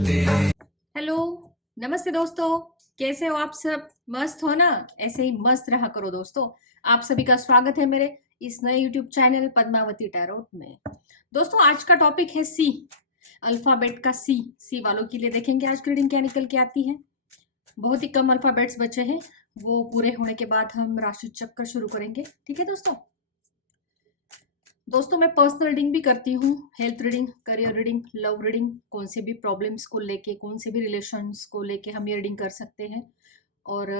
Hello, नमस्ते दोस्तों। कैसे हो आप सब? मस्त हो ना? ऐसे ही मस्त रहा करो दोस्तों। आप सभी का स्वागत है मेरे इस नए यूट्यूब चैनल पद्मावती टैरोट में। दोस्तों, आज का टॉपिक है सी, अल्फाबेट का सी। सी वालों के लिए देखेंगे आज की रीडिंग क्या निकल के आती है। बहुत ही कम अल्फाबेट्स बचे हैं, वो पूरे होने के बाद हम राशि चक्कर शुरू करेंगे। ठीक है दोस्तों, मैं पर्सनल रीडिंग भी करती हूँ, health reading, career reading, love reading. कौन से भी प्रॉब्लम्स को लेके, कौन से भी रिलेशंस को लेके हम ये रीडिंग कर सकते हैं। और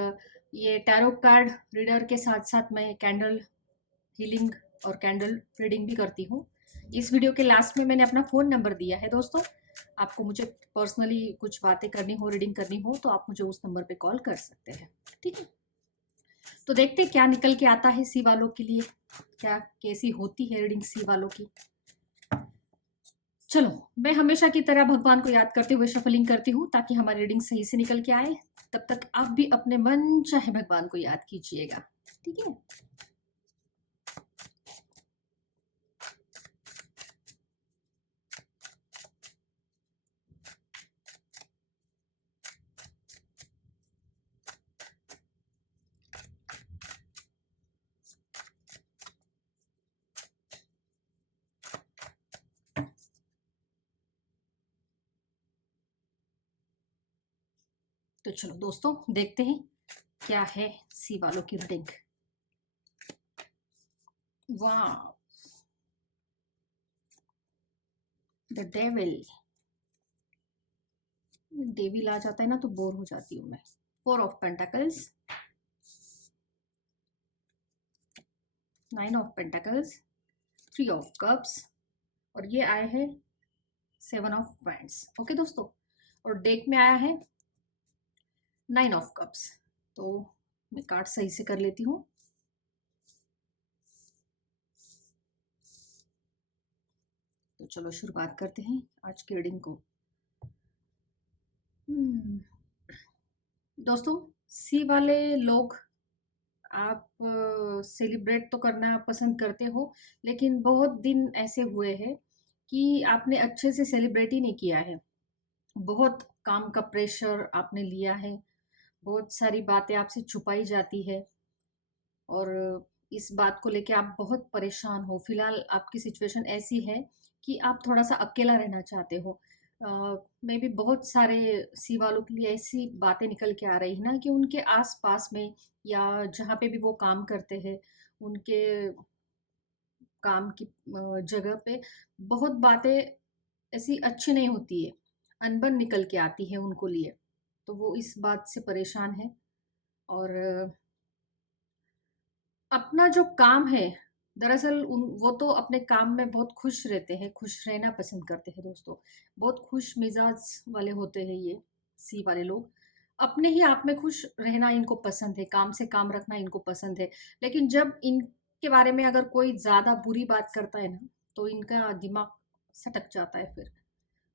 ये टैरो कार्ड रीडर के साथ साथ मैं कैंडल हीलिंग और कैंडल रीडिंग भी करती हूँ। इस वीडियो के लास्ट में मैंने अपना फ़ोन नंबर दिया है दोस्तों। आपको मुझे पर्सनली कुछ बातें करनी हो, रीडिंग करनी हो, तो आप मुझे उस नंबर पे कॉल कर सकते हैं। ठीक है, तो देखते हैं क्या निकल के आता है सी वालों के लिए, क्या कैसी होती है रीडिंग सी वालों की। चलो, मैं हमेशा की तरह भगवान को याद करते हुए शफलिंग करती हूँ ताकि हमारी रीडिंग सही से निकल के आए। तब तक आप भी अपने मन चाहे भगवान को याद कीजिएगा। ठीक है, तो चलो दोस्तों, देखते हैं क्या है सी वालों की रीडिंग। वाह, द डेविल। डेविल आ जाता है ना तो बोर हो जाती हूँ मैं। 4 of pentacles, 9 of pentacles, 3 of cups, और ये आए हैं 7 ऑफ वैंड्स। ओके दोस्तों, और डेक में आया है 9 ऑफ कप्स। तो मैं कार्ड सही से कर लेती हूँ। तो चलो शुरुआत करते हैं आज की रीडिंग को। दोस्तों, सी वाले लोग, आप सेलिब्रेट तो करना पसंद करते हो, लेकिन बहुत दिन ऐसे हुए हैं कि आपने अच्छे से सेलिब्रेट ही नहीं किया है। बहुत काम का प्रेशर आपने लिया है, बहुत सारी बातें आपसे छुपाई जाती है, और इस बात को लेके आप बहुत परेशान हो। फिलहाल आपकी सिचुएशन ऐसी है कि आप थोड़ा सा अकेला रहना चाहते हो। मे भी बहुत सारे सी वालों के लिए ऐसी बातें निकल के आ रही है ना कि उनके आस पास में या जहाँ पे भी वो काम करते हैं, उनके काम की जगह पे बहुत बातें ऐसी अच्छी नहीं होती है, अनबन निकल के आती है उनको लिए। तो वो इस बात से परेशान है, और अपना जो काम है, दरअसल वो तो अपने काम में बहुत खुश रहते हैं, खुश रहना पसंद करते हैं दोस्तों। बहुत खुश मिजाज वाले होते हैं ये सी वाले लोग। अपने ही आप में खुश रहना इनको पसंद है, काम से काम रखना इनको पसंद है। लेकिन जब इनके बारे में अगर कोई ज़्यादा बुरी बात करता है ना, तो इनका दिमाग सटक जाता है फिर।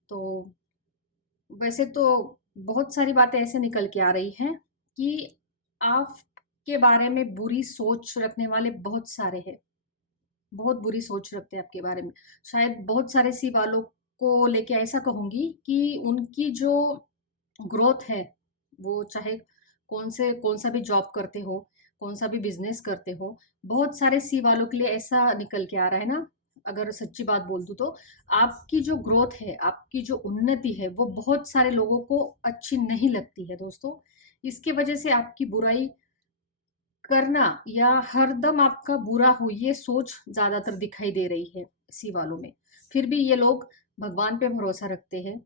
तो वैसे तो बहुत सारी बातें ऐसे निकल के आ रही हैं कि आपके बारे में बुरी सोच रखने वाले बहुत सारे हैं। बहुत बुरी सोच रखते हैं आपके बारे में। शायद बहुत सारे सी वालों को लेके ऐसा कहूंगी कि उनकी जो ग्रोथ है, वो चाहे कौन सा भी जॉब करते हो, कौन सा भी बिजनेस करते हो, बहुत सारे सी वालों के लिए ऐसा निकल के आ रहा है ना। अगर सच्ची बात बोल दूं तो आपकी जो ग्रोथ है, आपकी जो उन्नति है, वो बहुत सारे लोगों को अच्छी नहीं लगती है दोस्तों। इसके वजह से आपकी बुराई करना या हरदम आपका बुरा हो, ये सोच ज्यादातर दिखाई दे रही है इसी वालों में। फिर भी ये लोग भगवान पे भरोसा रखते हैं।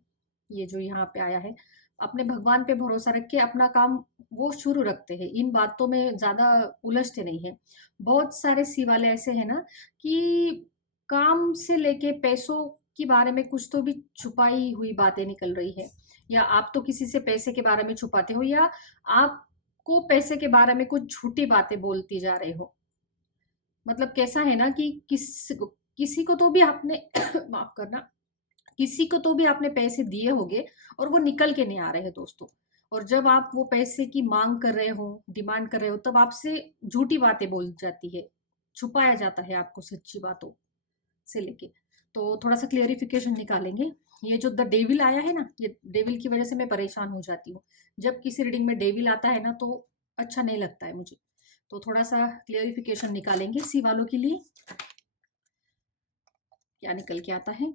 ये जो यहाँ पे आया है, अपने भगवान पे भरोसा रख के अपना काम वो शुरू रखते हैं, इन बातों में ज्यादा उलझते नहीं है। बहुत सारे सी वाले ऐसे हैं ना कि काम से लेके पैसों के बारे में कुछ तो भी छुपाई हुई बातें निकल रही है, या आप तो किसी से पैसे के बारे में छुपाते हो, या आप को पैसे के बारे में कुछ झूठी बातें बोलती जा रहे हो। मतलब कैसा है ना कि किसी को तो भी आपने माफ करना, किसी को तो भी आपने पैसे दिए होंगे, और वो निकल के नहीं आ रहे हैं दोस्तों। और जब आप वो पैसे की मांग कर रहे हो, डिमांड कर रहे हो, तब आपसे झूठी बातें बोल जाती है, छुपाया जाता है आपको सच्ची बातों से लेके। तो थोड़ा सा क्लियरिफिकेशन निकालेंगे। ये जो द डेविल आया है ना, ये डेविल की वजह से मैं परेशान हो जाती हूँ। जब किसी रीडिंग में डेविल आता है ना तो अच्छा नहीं लगता है मुझे। तो थोड़ा सा क्लियरिफिकेशन निकालेंगे सी वालों के लिए, क्या निकल के आता है।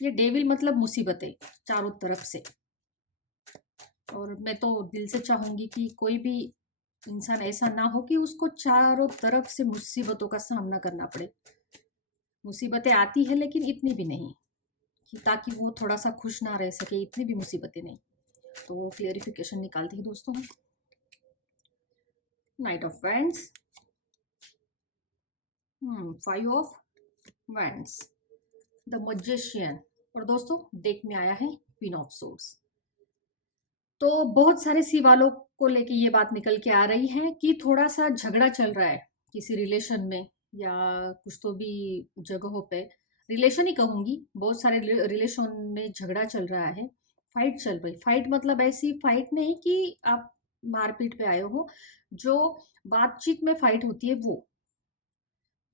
ये डेविल मतलब मुसीबतें चारों तरफ से। और मैं तो दिल से चाहूंगी कि कोई भी इंसान ऐसा ना हो कि उसको चारों तरफ से मुसीबतों का सामना करना पड़े। मुसीबतें आती है लेकिन इतनी भी नहीं कि ताकि वो थोड़ा सा खुश ना रह सके, इतनी भी मुसीबतें नहीं। तो वो क्लियरिफिकेशन निकालते हैं दोस्तों। Night of wands, 5 of wands, the magician, और दोस्तों डेक में आया है क्वीन ऑफ सोर्ड्स। तो बहुत सारे सी वालों को लेके ये बात निकल के आ रही है कि थोड़ा सा झगड़ा चल रहा है किसी रिलेशन में, या कुछ तो भी जगहों पे, रिलेशन ही कहूंगी, बहुत सारे रिलेशन में झगड़ा चल रहा है, फाइट चल रही। फाइट मतलब ऐसी फाइट नहीं कि आप मारपीट पे आए हो, जो बातचीत में फाइट होती है वो।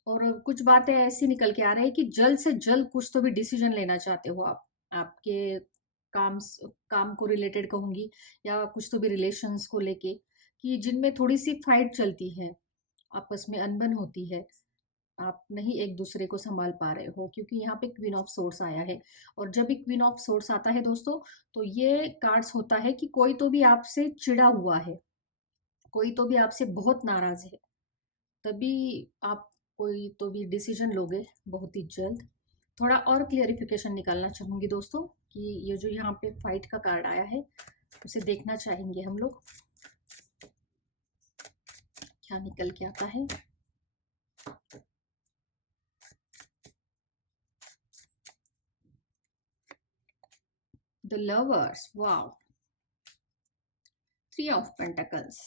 और कुछ बातें ऐसी निकल के आ रही है कि जल्द से जल्द कुछ तो भी डिसीजन लेना चाहते हो आप, आपके काम काम को रिलेटेड कहूंगी, या कुछ तो भी रिलेशंस को लेके, कि जिनमें थोड़ी सी फाइट चलती है, आपस में अनबन होती है, आप नहीं एक दूसरे को संभाल पा रहे हो, क्योंकि यहाँ पे क्वीन ऑफ सोर्स आया है। और जब भी क्वीन ऑफ सोर्स आता है दोस्तों, तो ये कार्ड्स होता है कि कोई तो भी आपसे चिढ़ा हुआ है, कोई तो भी आपसे बहुत नाराज है, तभी आप कोई तो भी डिसीजन लोगे बहुत ही जल्द। थोड़ा और क्लियरिफिकेशन निकालना चाहूंगी दोस्तों कि ये जो यहाँ पे फाइट का कार्ड आया है उसे देखना चाहेंगे हम लोग, क्या निकल के आता है। The lovers, wow, 3 of pentacles,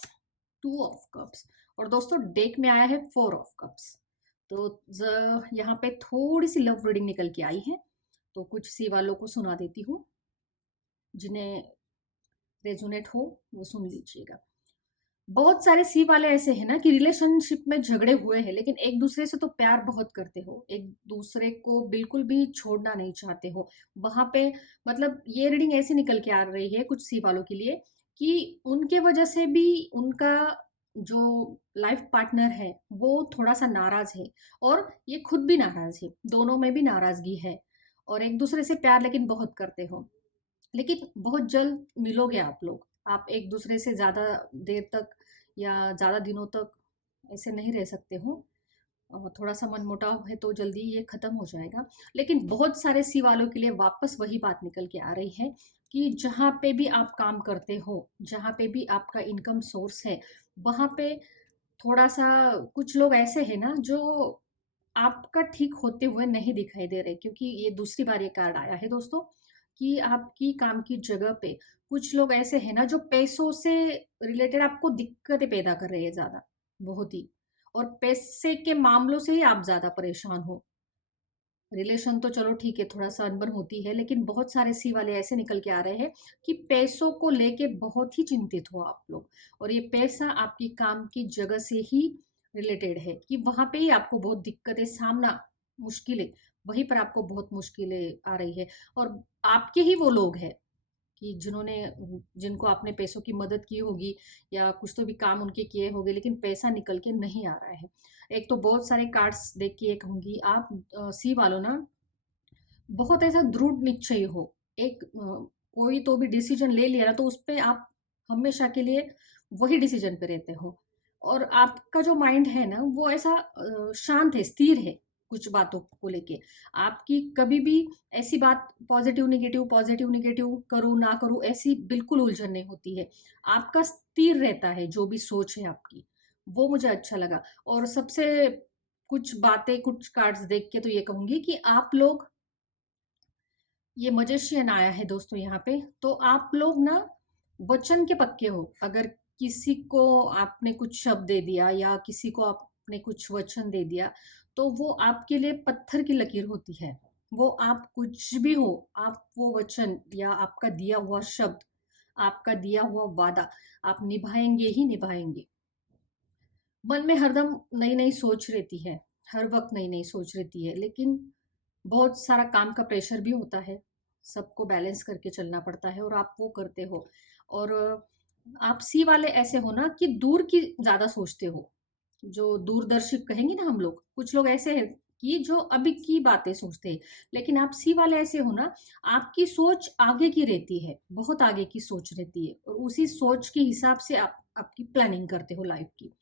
2 of cups, और दोस्तों डेक में आया है 4 ऑफ कप्स। तो यहाँ पे थोड़ी सी लव रीडिंग निकल के आई है, तो कुछ सी वालों को सुना देती हूँ, जिन्हें रेजोनेट हो वो सुन लीजिएगा। बहुत सारे सी वाले ऐसे हैं ना कि रिलेशनशिप में झगड़े हुए हैं, लेकिन एक दूसरे से तो प्यार बहुत करते हो, एक दूसरे को बिल्कुल भी छोड़ना नहीं चाहते हो। वहां पे मतलब ये रीडिंग ऐसी निकल के आ रही है कुछ सी वालों के लिए कि उनके वजह से भी उनका जो लाइफ पार्टनर है वो थोड़ा सा नाराज है, और ये खुद भी नाराज है, दोनों में भी नाराजगी है। और एक दूसरे से प्यार लेकिन बहुत करते हो, लेकिन बहुत जल्द मिलोगे आप लोग। आप एक दूसरे से ज़्यादा देर तक या ज़्यादा दिनों तक ऐसे नहीं रह सकते हो। थोड़ा सा मनमुटाव है तो जल्दी ये खत्म हो जाएगा। लेकिन बहुत सारे सी वालों के लिए वापस वही बात निकल के आ रही है कि जहाँ पे भी आप काम करते हो, जहाँ पे भी आपका इनकम सोर्स है, वहाँ पे थोड़ा सा कुछ लोग ऐसे हैं ना जो आपका ठीक होते हुए नहीं दिखाई दे रहे, क्योंकि ये दूसरी बार ये कार्ड आया है दोस्तों कि आपकी काम की जगह पे कुछ लोग ऐसे हैं ना जो पैसों से रिलेटेड आपको दिक्कतें पैदा कर रहे हैं ज्यादा, बहुत ही, और पैसे के मामलों से ही आप ज्यादा परेशान हो। रिलेशन तो चलो ठीक है, थोड़ा सा अनबन होती है, लेकिन बहुत सारे सी वाले ऐसे निकल के आ रहे हैं कि पैसों को लेके बहुत ही चिंतित हो आप लोग, और ये पैसा आपकी काम की जगह से ही रिलेटेड है, कि वहां पे ही आपको बहुत दिक्कतें सामना, मुश्किलें, वहीं पर आपको बहुत मुश्किलें आ रही है। और आपके ही वो लोग हैं कि जिन्होंने, जिनको आपने पैसों की मदद की होगी, या कुछ तो भी काम उनके किए होंगे, लेकिन पैसा निकल के नहीं आ रहा है। एक तो बहुत सारे कार्ड्स देख के ये कहूंगी, आप सी वालों ना बहुत ऐसा दृढ़ निश्चय हो, एक कोई तो भी डिसीजन ले लिया ना तो उस पे आप हमेशा के लिए वही डिसीजन पे रहते हो। और आपका जो माइंड है ना वो ऐसा शांत है, स्थिर है कुछ बातों को लेके। आपकी कभी भी ऐसी बात पॉजिटिव निगेटिव करूँ ना करूँ ऐसी बिल्कुल उलझन नहीं होती है। आपका स्थिर रहता है जो भी सोच है आपकी, वो मुझे अच्छा लगा। और सबसे कुछ बातें, कुछ कार्ड्स देख के तो ये कहूंगी कि आप लोग, ये मजिशियन आया है दोस्तों यहाँ पे, तो आप लोग ना वचन के पक्के हो। अगर किसी को आपने कुछ शब्द दे दिया या किसी को आपने कुछ वचन दे दिया, तो वो आपके लिए पत्थर की लकीर होती है। वो आप कुछ भी हो, आप वो वचन या आपका दिया हुआ शब्द, आपका दिया हुआ वादा आप निभाएंगे ही निभाएंगे। मन में हरदम नई नई सोच रहती है, हर वक्त नई नई सोच रहती है, लेकिन बहुत सारा काम का प्रेशर भी होता है, सबको बैलेंस करके चलना पड़ता है और आप वो करते हो। और आप सी वाले ऐसे हो ना कि दूर की ज़्यादा सोचते हो, जो दूरदर्शी कहेंगे ना हम लोग, कुछ लोग ऐसे हैं कि जो अभी की बातें सोचते हैं, लेकिन आप सी वाले ऐसे हो ना, आपकी सोच आगे की रहती है, बहुत आगे की सोच रहती है और उसी सोच के हिसाब से आप आपकी प्लानिंग करते हो लाइफ की।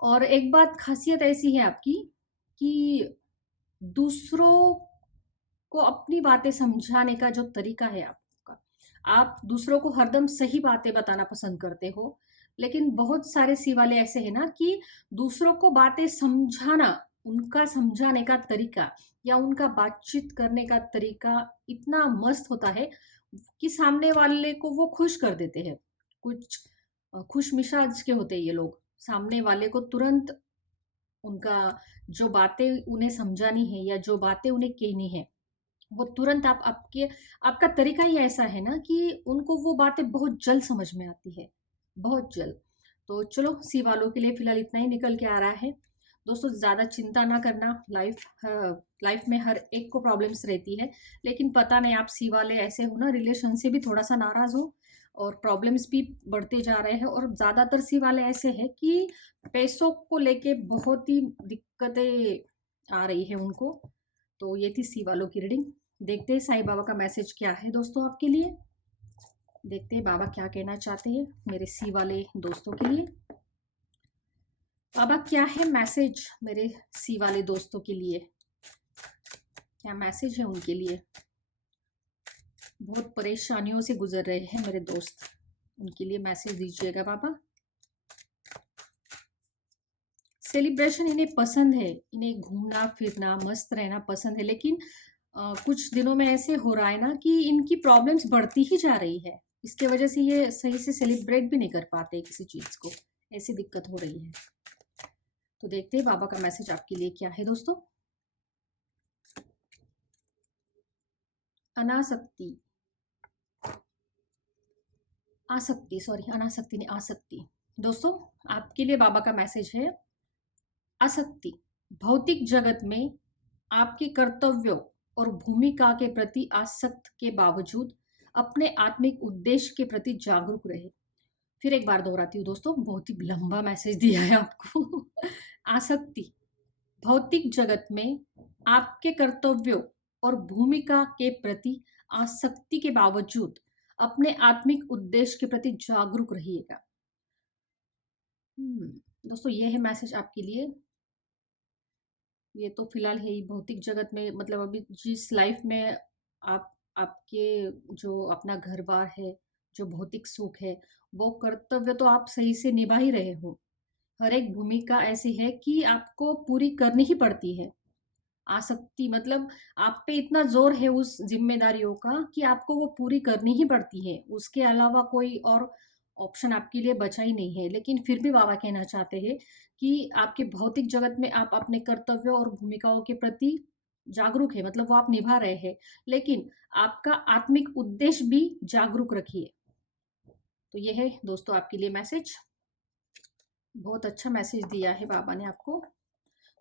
और एक बात खासियत ऐसी है आपकी कि दूसरों को अपनी बातें समझाने का जो तरीका है आपका, आप दूसरों को हरदम सही बातें बताना पसंद करते हो। लेकिन बहुत सारे सी वाले ऐसे हैं ना कि दूसरों को बातें समझाना, उनका समझाने का तरीका या उनका बातचीत करने का तरीका इतना मस्त होता है कि सामने वाले को वो खुश कर देते हैं। कुछ खुश मिजाज के होते हैं ये लोग, सामने वाले को तुरंत उनका जो बातें उन्हें समझानी है या जो बातें उन्हें कहनी है, वो तुरंत आप आपके आपका तरीका ही ऐसा है ना कि उनको वो बातें बहुत जल्द समझ में आती है, बहुत जल्द। तो चलो सी वालों के लिए फिलहाल इतना ही निकल के आ रहा है। दोस्तों ज़्यादा चिंता ना करना, लाइफ में हर एक को प्रॉब्लम्स रहती है, लेकिन पता नहीं आप सी वाले ऐसे हो ना, रिलेशन से भी थोड़ा सा नाराज हो और प्रॉब्लम्स भी बढ़ते जा रहे हैं। और ज़्यादातर सी वाले ऐसे हैं कि पैसों को लेके बहुत ही दिक्कतें आ रही है उनको। तो ये थी सी वालों की रीडिंग। देखते हैं साईं बाबा का मैसेज क्या है दोस्तों आपके लिए। देखते हैं बाबा क्या कहना चाहते हैं मेरे सी वाले दोस्तों के लिए। बाबा क्या है मैसेज मेरे सी वाले दोस्तों के लिए, क्या मैसेज है उनके लिए। बहुत परेशानियों से गुजर रहे हैं मेरे दोस्त, उनके लिए मैसेज दीजिएगा बाबा। सेलिब्रेशन इन्हें पसंद है, इन्हें घूमना फिरना मस्त रहना पसंद है, लेकिन कुछ दिनों में ऐसे हो रहा है ना कि इनकी प्रॉब्लम्स बढ़ती ही जा रही है। इसके वजह से ये सही से सेलिब्रेट भी नहीं कर पाते किसी चीज़ को, ऐसी दिक्कत हो रही है। तो देखते हैं बाबा का मैसेज आपके लिए क्या है दोस्तों। अनासक्ति, आसक्ति, सॉरी अनासक्ति नहीं आसक्ति। दोस्तों आपके लिए बाबा का मैसेज है आसक्ति। भौतिक जगत में आपके कर्तव्यों और भूमिका के प्रति आसक्त के बावजूद अपने आत्मिक उद्देश्य के प्रति जागरूक रहे। फिर एक बार दोहराती हूँ दोस्तों, बहुत ही लंबा मैसेज दिया है आपको। आसक्ति, भौतिक जगत में आपके कर्तव्यों और भूमिका के प्रति आसक्ति के बावजूद अपने आत्मिक उद्देश्य के प्रति जागरूक रहिएगा। दोस्तों ये है मैसेज आपके लिए। ये तो फिलहाल है ही भौतिक जगत में, मतलब अभी जिस लाइफ में आप आपके जो अपना घर बार है, जो भौतिक सुख है, वो कर्तव्य तो आप सही से निभा ही रहे हो। हर एक भूमिका ऐसी है कि आपको पूरी करनी ही पड़ती है। आसक्ति मतलब आप पे इतना जोर है उस जिम्मेदारियों का कि आपको वो पूरी करनी ही पड़ती है, उसके अलावा कोई और ऑप्शन आपके लिए बचा ही नहीं है। लेकिन फिर भी बाबा कहना चाहते हैं कि आपके भौतिक जगत में आप अपने कर्तव्यों और भूमिकाओं के प्रति जागरूक है, मतलब वो आप निभा रहे हैं, लेकिन आपका आत्मिक उद्देश्य भी जागरूक रखिए। तो ये है दोस्तों आपके लिए मैसेज। बहुत अच्छा मैसेज दिया है बाबा ने आपको।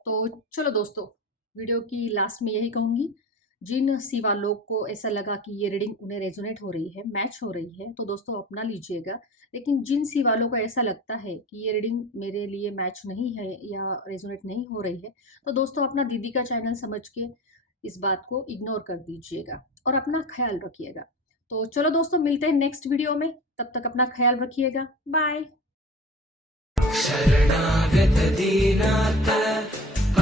तो चलो दोस्तों, वीडियो की लास्ट में यही कहूँगी, जिन सिवा लोग को ऐसा लगा कि ये रीडिंग उन्हें रेजोनेट हो रही है, मैच हो रही है, तो दोस्तों अपना लीजिएगा। लेकिन जिन सिवा लोगों को ऐसा लगता है कि ये रीडिंग मेरे लिए मैच नहीं है या रेजोनेट नहीं हो रही है, तो दोस्तों अपना दीदी का चैनल समझ के इस बात को इग्नोर कर दीजिएगा और अपना ख्याल रखिएगा। तो चलो दोस्तों मिलते हैं नेक्स्ट वीडियो में, तब तक अपना ख्याल रखिएगा। बाय। शरणागत दीनार्थ